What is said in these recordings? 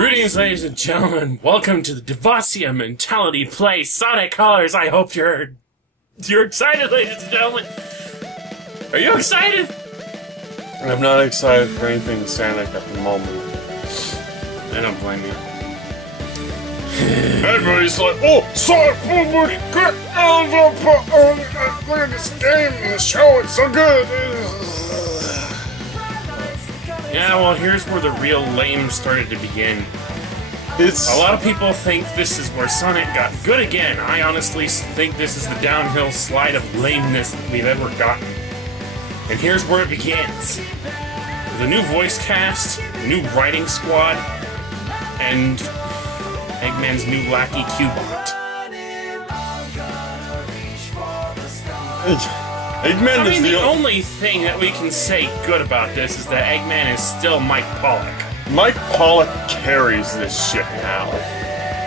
Greetings, ladies and gentlemen. Welcome to the DevasiaMentality play Sonic Colors. I hope you're excited, ladies and gentlemen. Are you excited? I'm not excited for anything Sonic at the moment. I don't blame you. Everybody's like, oh, Sonic, look at this game, this show, it's so good. Yeah, well, here's where the real lame started to begin. A lot of people think this is where Sonic got good again. I honestly think this is the downhill slide of lameness that we've ever gotten. And here's where it begins. The new voice cast, the new writing squad, and Eggman's new lackey Cubot. Eggman is the only thing that we can say good about this is that Eggman is still Mike Pollock. Mike Pollock carries this shit now.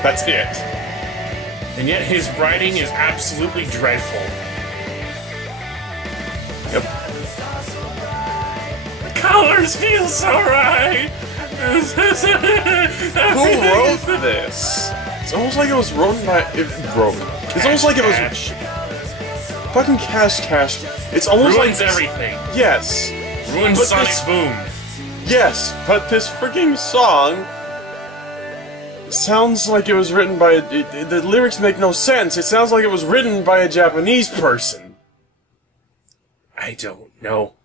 That's it. And yet his writing is absolutely dreadful. Yep. The colors feel so right! Who wrote this? It's almost like it was written by... It's almost like it was... Fucking Cash. It's almost Ruins like everything. Yes. Ruins Sonic Boom. Yes, but this freaking song sounds like it was written by the lyrics make no sense. It sounds like it was written by a Japanese person. I don't know.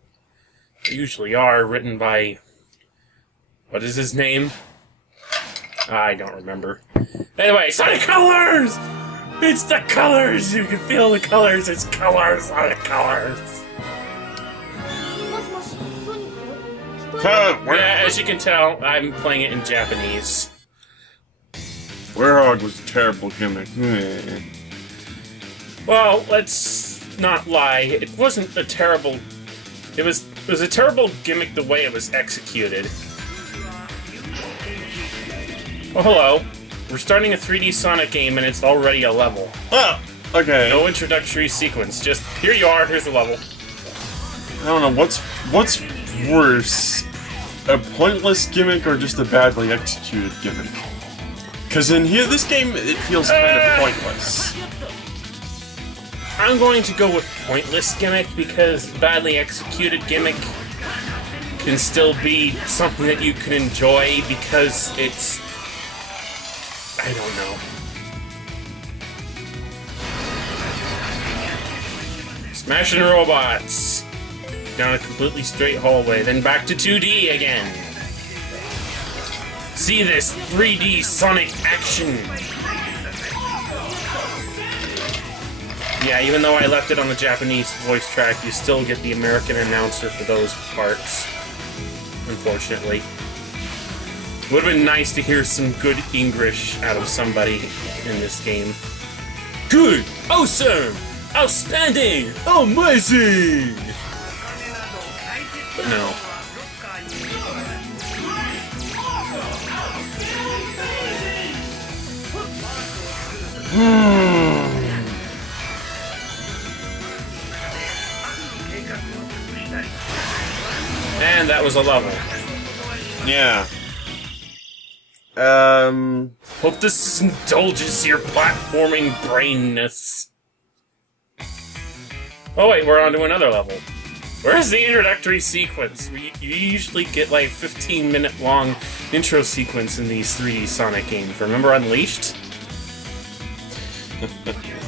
They usually are written by... What is his name? I don't remember. Anyway, Sonic Colors! It's the colors! You can feel the colors! It's colors! Sonic Colors! Yeah, as you can tell, I'm playing it in Japanese. Werehog was a terrible gimmick. Well, let's not lie. It wasn't a terrible... It was a terrible gimmick the way it was executed. Oh, hello. We're starting a 3D Sonic game and it's already a level. Oh, okay. No introductory sequence. Just, here you are, here's the level. I don't know, what's worse? A pointless gimmick or just a badly executed gimmick? Because in here, this game, it feels kind of pointless. I'm going to go with pointless gimmick because badly executed gimmick can still be something that you can enjoy because it's... I don't know. Smashing robots! Down a completely straight hallway, then back to 2D again. See this 3D Sonic action! Yeah, even though I left it on the Japanese voice track, you still get the American announcer for those parts. Unfortunately. Would have been nice to hear some good English out of somebody in this game. Good! Awesome! Outstanding! Amazing! But no. And that was a level. Yeah. Hope this indulges your platforming brainness. Oh wait, we're on to another level. Where's the introductory sequence? You usually get like 15-minute long intro sequence in these 3D Sonic games. Remember Unleashed?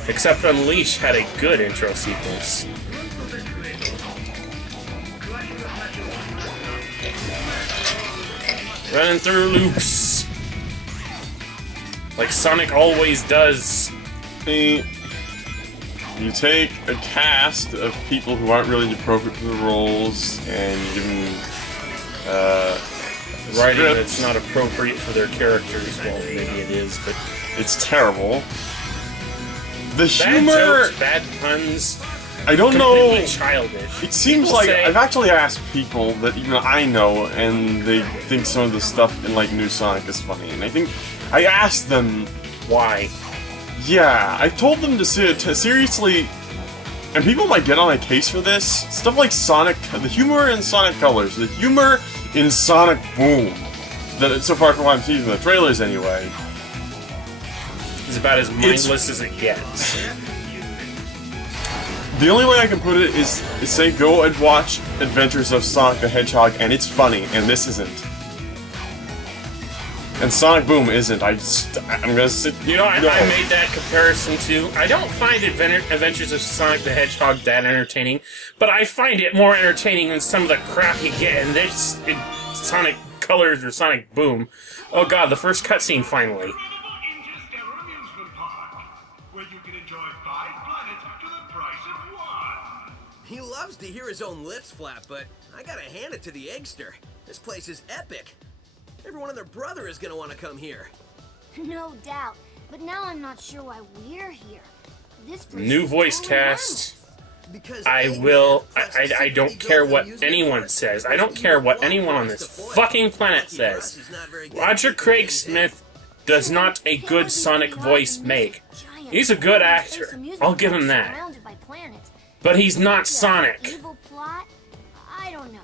Except Unleashed had a good intro sequence. Running through loops. Like Sonic always does. You take a cast of people who aren't really appropriate for the roles, and you give them writing that's not appropriate for their characters. Well, maybe it is, but it's terrible. The bad humor, jokes, bad puns. I don't know. Completely childish. It seems People like say, I've actually asked people that even I know, and they think some of the stuff in like New Sonic is funny, and I think I asked them why. Yeah, I told them to seriously, and people might get on a case for this, stuff like Sonic, the humor in Sonic Colors, the humor in Sonic Boom. so far from what I'm seeing in the trailers anyway. It's about as mindless as it gets. The only way I can put it is say go and watch Adventures of Sonic the Hedgehog, and it's funny, and this isn't. And Sonic Boom isn't. I'm gonna sit. You know, I made that comparison too. I don't find Adventures of Sonic the Hedgehog that entertaining, but I find it more entertaining than some of the crap you get in Sonic Colors or Sonic Boom. Oh god, the first cutscene finally. He loves to hear his own lips flap, but I gotta hand it to the Eggster. This place is epic. Everyone and their brother is gonna want to come here. No doubt, but now I'm not sure why we're here. This place New is voice totally cast. Because I don't care what anyone says. I don't care what anyone on this fucking planet says. Roger Craig Smith does not a good Sonic voice make. He's a good actor. I'll give him that. But he's not Sonic. Evil plot? I don't know.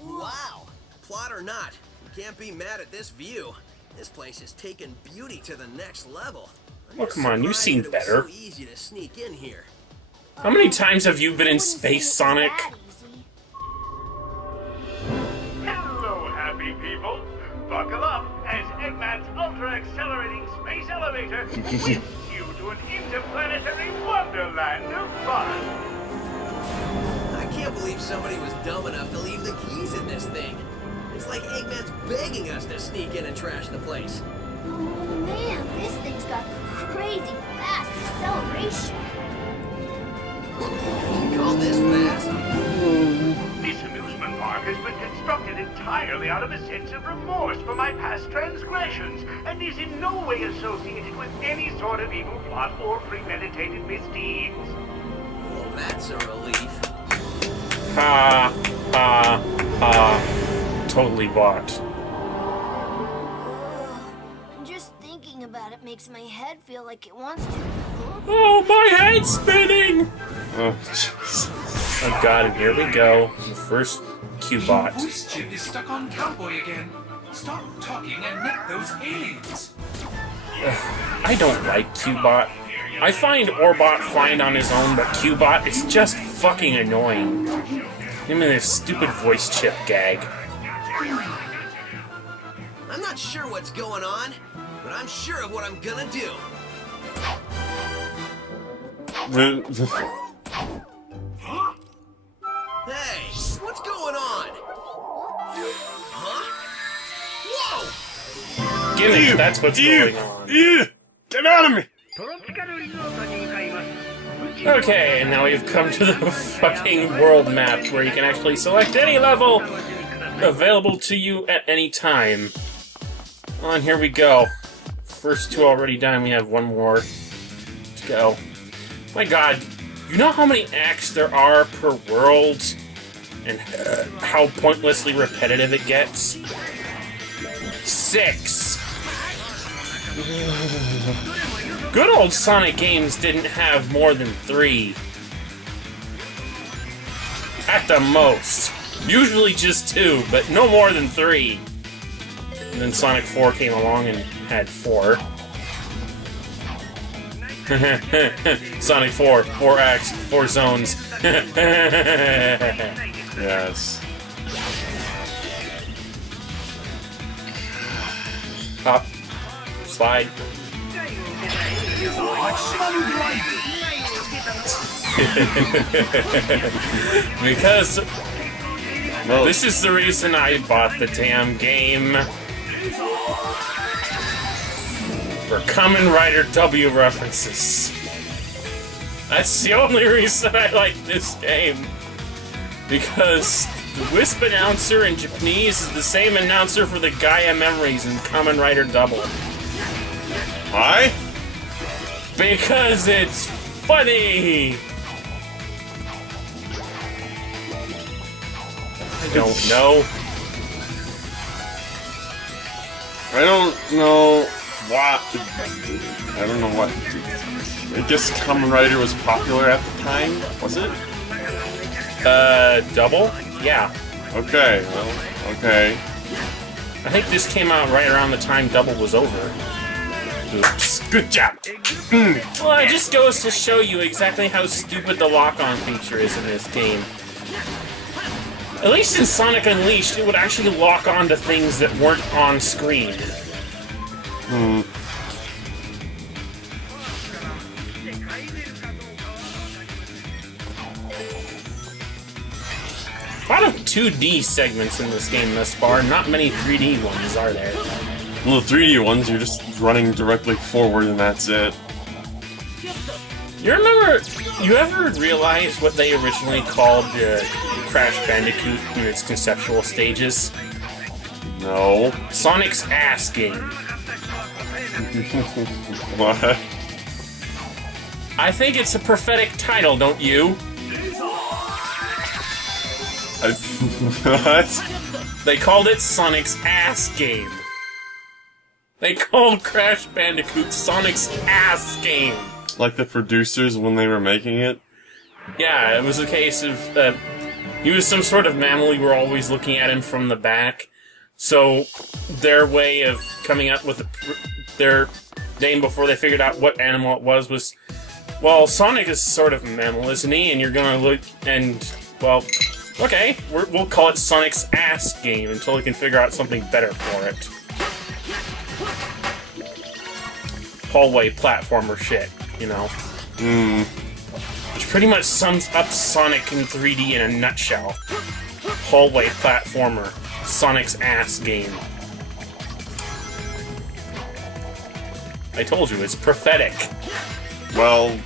Wow. Plot or not, you can't be mad at this view. This place is taking beauty to the next level. Well, come on, you've seen better. So easy to sneak in here. How many times have you been in Space, Sonic? Hello, happy people. Buckle up as Eggman's ultra-accelerating space elevator whips you to an interplanetary wonderland of fun. I can't believe somebody was dumb enough to leave the keys in this thing. It's like Eggman's begging us to sneak in and trash the place. Oh man, this thing's got crazy fast acceleration. You call this fast? This amusement park has been constructed entirely out of a sense of remorse for my past transgressions, and is in no way associated with any sort of evil plot or premeditated misdeeds. Well, that's a relief. Ha, ha, ha. Totally bought. Just thinking about it makes my head feel like it wants to. Oh, my head's spinning! Oh, jeez. Oh god, and here we go. The first Q-bot. Your voice chip is stuck on Cowboy again. Stop talking and net those aliens. I don't like Q-bot. I find Orbot fine on his own, but Q-bot is just fucking annoying. Him and his stupid voice chip gag. I'm not sure what's going on, but I'm sure of what I'm gonna do. Hey, what's going on? Huh? Whoa! Gimmick, that's what's going on. Get out of me! Okay, and now we've come to the fucking world map where you can actually select any level available to you at any time. And here we go. First two already done, we have one more to go. My god, you know how many acts there are per world? And how pointlessly repetitive it gets? 6! Good old Sonic games didn't have more than 3. At the most. Usually just 2, but no more than 3. And then Sonic 4 came along and had 4. Sonic 4, 4 acts, 4 zones. Yes. Hop. Slide. Because this is the reason I bought the damn game. For Kamen Rider W references. That's the only reason I like this game. Because the Wisp announcer in Japanese is the same announcer for the Gaia Memories in Kamen Rider Double. Why? Because it's funny! I don't know. I don't know what. I don't know what. I guess Kamen Rider was popular at the time, was it? Double? Yeah. Okay, well, okay. I think this came out right around the time Double was over. Oops. Good job! Well, it just goes to show you exactly how stupid the lock-on feature is in this game. At least in Sonic Unleashed, it would actually lock on to things that weren't on screen. A lot of 2D segments in this game thus far, not many 3D ones, are there? Well, the 3D ones, you're just running directly forward and that's it. You ever realize what they originally called Crash Bandicoot in its conceptual stages? No. Sonic's ass game. What? I think it's a prophetic title, don't you? What? They called it Sonic's ass game. They called Crash Bandicoot Sonic's ass game. Like the producers when they were making it? Yeah, it was a case of, he was some sort of mammal, we were always looking at him from the back. So, their way of coming up with their name before they figured out what animal it was, well, Sonic is sort of a mammal, isn't he? And you're gonna look, and, well, okay, we'll call it Sonic's ass game until we can figure out something better for it. Hallway platformer shit, you know? Which pretty much sums up Sonic in 3D in a nutshell. Hallway platformer. Sonic's ass game. I told you, it's prophetic. Well...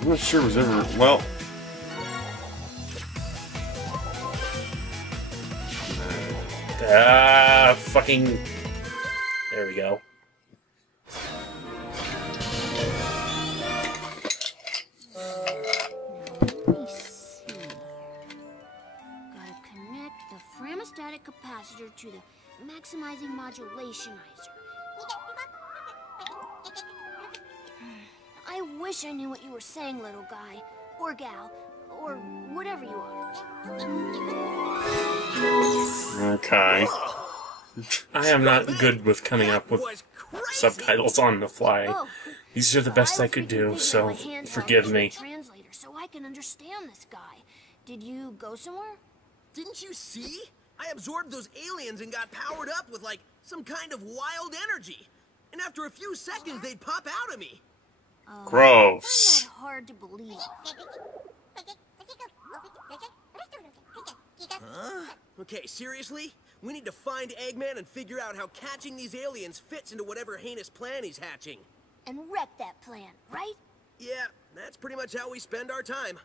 I'm not sure it was ever... Well... Fucking... There we go. Thermostatic capacitor to the maximizing modulationizer. I wish I knew what you were saying, little guy, or gal, or whatever you are. Okay. I am not good with coming up with subtitles on the fly. These are the best I could do, so forgive me. Translator, so I can understand this guy. Did you go somewhere? Didn't you see? I absorbed those aliens and got powered up with, like, some kind of wild energy. And after a few seconds, they'd pop out of me. Gross. Not hard to believe. Huh? Okay, seriously? We need to find Eggman and figure out how catching these aliens fits into whatever heinous plan he's hatching. And wreck that plan, right? Yeah, that's pretty much how we spend our time.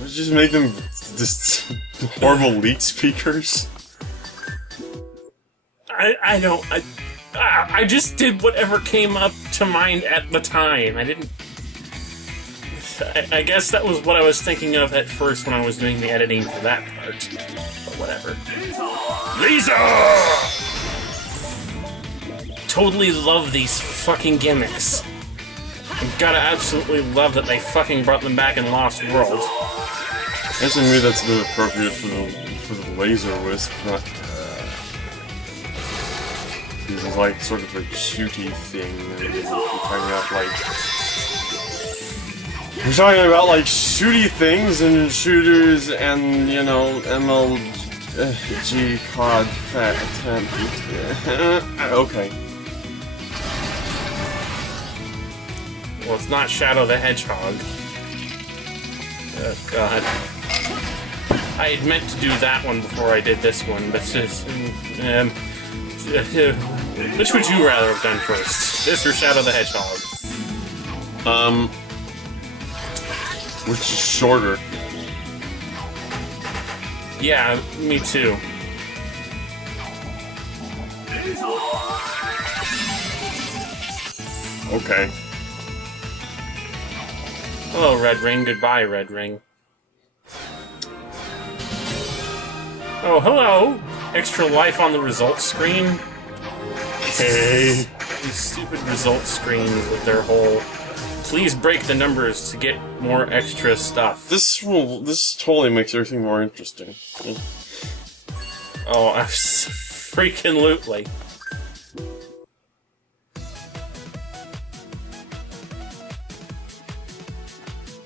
Let's just make them just horrible leak speakers. I just did whatever came up to mind at the time. I didn't... I guess that was what I was thinking of at first when I was doing the editing for that part. But whatever. Lisa! Totally love these fucking gimmicks. I've gotta absolutely love that they fucking brought them back in Lost World. I guess maybe that's a bit appropriate for the laser wisp, not this is like sort of a shooty thing. We're talking about like shooty things and shooters and, you know, MLG COD okay. Well, it's not Shadow the Hedgehog. Oh, God. I had meant to do that one before I did this one, but just... which would you rather have done first? This or Shadow the Hedgehog? Which is shorter? Yeah, me too. Okay. Hello, Red Ring. Goodbye, Red Ring. Oh, hello! Extra life on the results screen. Hey. These stupid results screens with their whole please break the numbers to get more extra stuff. This totally makes everything more interesting. Oh, freaking-lutely.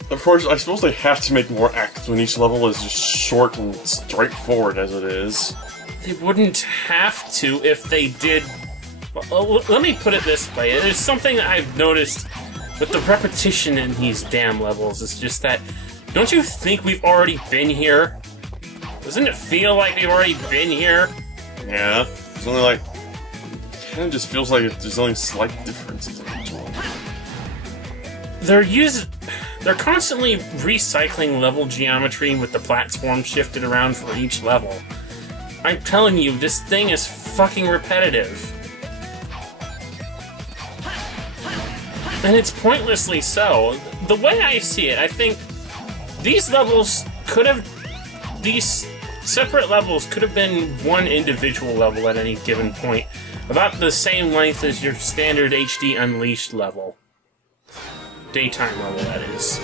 Of course, I suppose they have to make more acts when each level is just short and straightforward as it is. They wouldn't have to if they did... Well, let me put it this way. There's something that I've noticed with the repetition in these damn levels. It's just that... Don't you think we've already been here? Doesn't it feel like we've already been here? Yeah. It's only like... It kind of just feels like there's only slight differences in each one. They're constantly recycling level geometry with the platform shifted around for each level. I'm telling you, this thing is fucking repetitive. And it's pointlessly so. The way I see it, I think these levels could have... These separate levels could have been one individual level at any given point. About the same length as your standard HD Unleashed level. Daytime level, that is.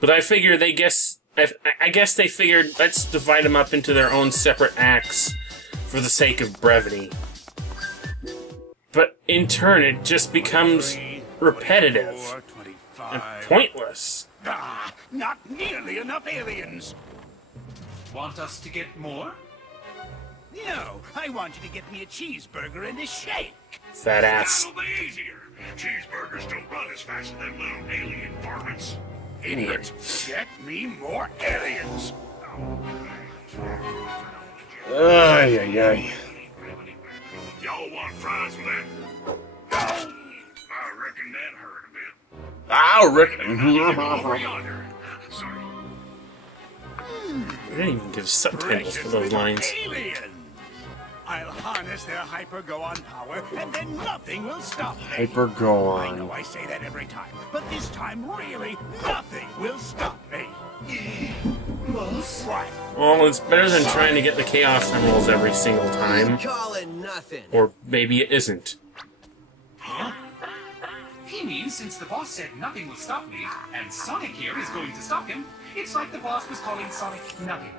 But I figure I guess they figured, let's divide them up into their own separate acts for the sake of brevity. But in turn, it just becomes repetitive and pointless. Ah, not nearly enough aliens. Want us to get more? No, I want you to get me a cheeseburger and a shake. Fat ass. That'll be easier. Cheeseburgers don't run as fast as them little alien varmints. Idiot, get me more aliens. Ay, ay, ay. Y'all want fries with that? I reckon that hurt a bit. I reckon. Over yonder. Sorry. I didn't even give subtitles for those lines. Aliens. I'll harness their hyper-go-on power, and then nothing will stop me. Hyper-go-on. I know I say that every time, but this time, really, nothing will stop me. What? Well, it's better than trying to get the Chaos Emeralds every single time. Calling nothing. Or maybe it isn't. Huh? He means since the boss said nothing will stop me, and Sonic here is going to stop him, it's like the boss was calling Sonic nothing.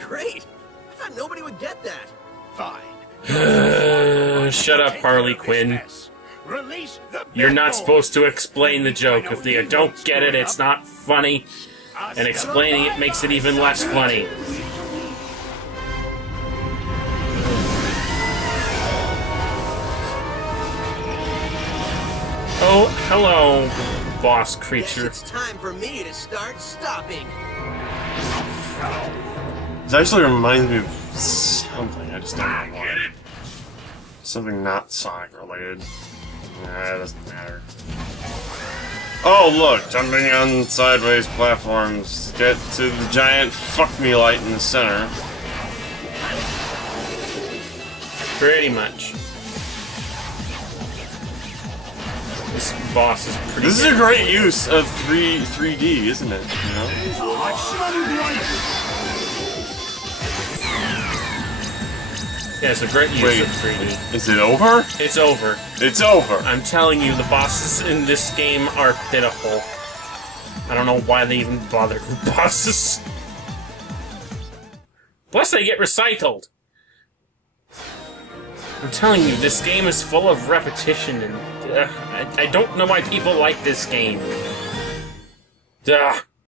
Great. I thought nobody would get that. Fine. Shut up, Harley Quinn. You're not supposed to explain the joke. If you don't get it, it's not funny. And explaining it makes it even less funny. Oh, hello, boss creature. Guess it's time for me to start stopping. This actually reminds me of something. I just don't know what. Something not Sonic related. Nah, it doesn't matter. Oh look, jumping on sideways platforms. Get to the giant fuck me light in the center. Pretty much. This boss is pretty This is a great use of 3D, isn't it? You know? Yeah, it's a great use of 3D. Is it over? It's over. It's over. I'm telling you, the bosses in this game are pitiful. I don't know why they even bothered with bosses. Plus, they get recycled. I'm telling you, this game is full of repetition, and I don't know why people like this game. Ugh.